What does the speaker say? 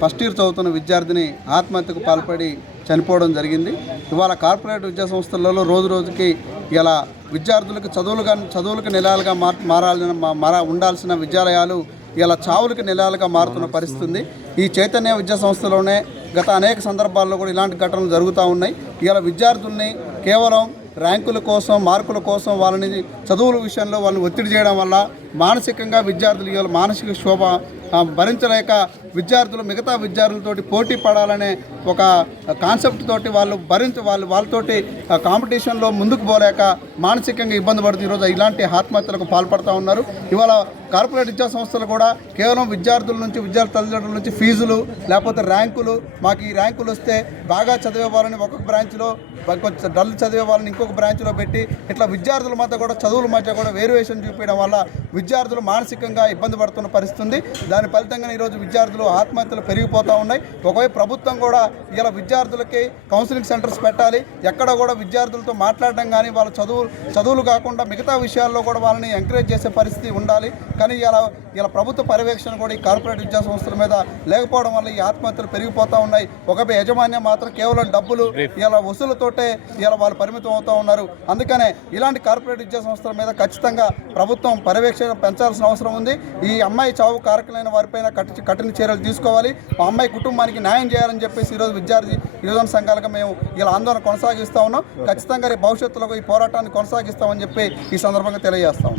First year చదువుతున్న విద్యార్థిని ఆత్మహత్యకు పాల్పడి చనిపోవడం జరిగింది. ఇవాళ కార్పొరేట్ విద్యా సంస్థలలో రోజు రోజుకి ఇలా విద్యార్థులకు చదువులుగా చదువులకు నిలయాలుగా మార్ మారాలని మారా ఉండాల్సిన విద్యాలయాలు ఇలా చావులకు నిలయాలుగా మారుతున్న పరిస్థితి ఈ చైతన్య విద్యా సంస్థలోనే గత అనేక సందర్భాల్లో కూడా ఇలాంటి ఘటనలు జరుగుతూ ఉన్నాయి. ఇలా విద్యార్థుల్ని కేవలం ర్యాంకుల కోసం మార్కుల కోసం వాళ్ళని చదువుల విషయంలో వాళ్ళని ఒత్తిడి చేయడం వల్ల మానసికంగా విద్యార్థులు ఇవాళ మానసిక శోభ భరించలేక విద్యార్థులు మిగతా విద్యార్థులతోటి పోటీ పడాలనే ఒక కాన్సెప్ట్ తోటి వాళ్ళు భరించి వాళ్ళు వాళ్ళతోటి కాంపిటీషన్లో ముందుకు పోలేక మానసికంగా ఇబ్బంది పడుతుంది ఈరోజు ఇలాంటి ఆత్మహత్యలకు పాల్పడుతూ ఉన్నారు. ఇవాళ కార్పొరేట్ విద్యా సంస్థలు కూడా కేవలం విద్యార్థుల నుంచి విద్యార్థి తల్లిదండ్రుల నుంచి ఫీజులు లేకపోతే ర్యాంకులు మాకు ఈ ర్యాంకులు వస్తే బాగా చదివే వాళ్ళని ఒక్కొక్క బ్రాంచ్లో కొంచెం డల్ చదివే వాళ్ళని ఇంకొక బ్రాంచ్లో పెట్టి ఇట్లా విద్యార్థుల మధ్య కూడా చదువుల మధ్య కూడా వేరియేషన్ చూపించడం వల్ల విద్యార్థులు మానసికంగా ఇబ్బంది పడుతున్న పరిస్థితి ఉంది. దాని ఫలితంగా ఈరోజు విద్యార్థులు ఆత్మహత్యలు పెరిగిపోతూ ఉన్నాయి. ఒకవైపు ప్రభుత్వం కూడా ఇలా విద్యార్థులకి కౌన్సిలింగ్ సెంటర్స్ పెట్టాలి. ఎక్కడ కూడా విద్యార్థులతో మాట్లాడడం కానీ వాళ్ళ చదువు చదువులు కాకుండా మిగతా విషయాల్లో కూడా వాళ్ళని ఎంకరేజ్ చేసే పరిస్థితి ఉండాలి. కానీ ఇలా ఇలా ప్రభుత్వ పర్యవేక్షణ కూడా ఈ కార్పొరేట్ విద్యా సంస్థల మీద లేకపోవడం వల్ల ఈ ఆత్మహత్యలు పెరిగిపోతూ ఉన్నాయి. ఒక యాజమాన్యం మాత్రం కేవలం డబ్బులు ఇలా వసూలతోటే ఇలా వాళ్ళు పరిమితం అవుతూ ఉన్నారు. అందుకనే ఇలాంటి కార్పొరేట్ విద్యా సంస్థల మీద ఖచ్చితంగా ప్రభుత్వం పర్యవేక్షణ పెంచాల్సిన అవసరం ఉంది. ఈ అమ్మాయి చావు కారకులైన వారిపైన కఠి కఠిన చర్యలు తీసుకోవాలి. మా అమ్మాయి కుటుంబానికి న్యాయం చేయాలని చెప్పేసి ఈరోజు విద్యార్థి యువజన సంఘాలుగా మేము ఇలా ఆందోళన కొనసాగిస్తూ ఉన్నాం. ఖచ్చితంగా రేపు భవిష్యత్తులో ఈ పోరాటాన్ని కొనసాగిస్తామని చెప్పి ఈ సందర్భంగా తెలియజేస్తాం